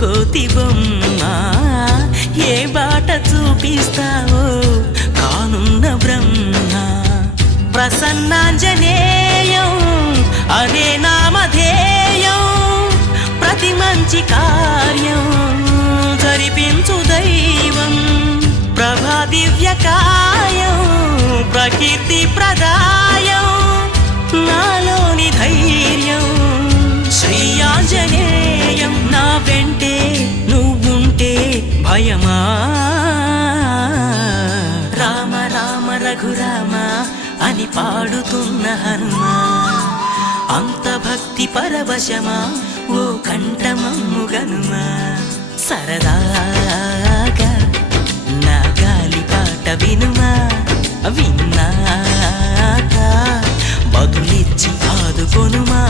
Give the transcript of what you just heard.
కోతి బొమ్మ ఏ బాట చూపిస్తావో కానున్న బ్రహ్మ ప్రసన్నాంజనేయం అనే నామధేయం ప్రతి మంచి కార్యం జరిపించు దైవం ప్రభా దివ్యకాయం ప్రకీర్తి ప్రదాయం నాలోని ధైర్యం శ్రీ ఆంజనేయం నా వెంటే నువ్వుంటే భయమా రామ రామ రఘురామ అని పాడుతున్న హనుమా అంత భక్తి పరవశమా ఓ కంఠమమ్ము గనుమా సరదాగా నా గాలి పాట వినుమా విన్నాక బదులిచ్చి ఆదుకొనుమా